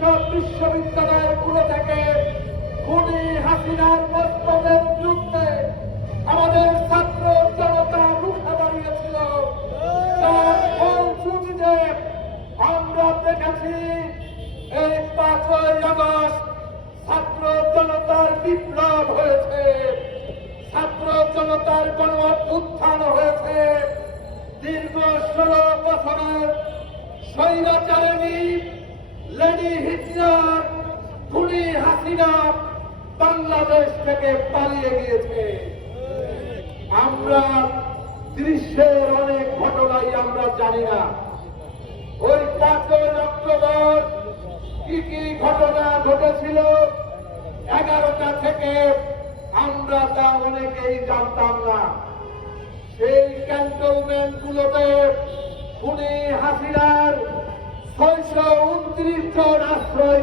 যেসব বিশ্ববিদ্যালয়গুলো থেকে খুনি হাসিনার মস্তদের বিরুদ্ধে আমাদের ছাত্র জনতা রুখে দাঁড়িয়েছিল, তার ফলশ্রুতিতে আমরা দেখেছি এই 5ই আগস্ট ছাত্র জনতার বিপ্লব হয়েছে, ছাত্র জনতার গণ অভ্যুত্থান হয়েছে। দীর্ঘ 16 বছরের স্বৈরাচারিণী লেডি হিটলার খুনি হাসিনা বাংলাদেশ থেকে পালিয়ে গিয়েছে। আমরা দৃশ্যের অনেক ঘটনাই আমরা জানি না। ওই 5ই অক্টোবর কি কি ঘটনা ঘটেছিল 11টা থেকে আমরা তা অনেকেই জানতাম না। সেই ক্যান্টনমেন্ট গুলোতে খুনি হাসিনার 629 জন আশ্রয়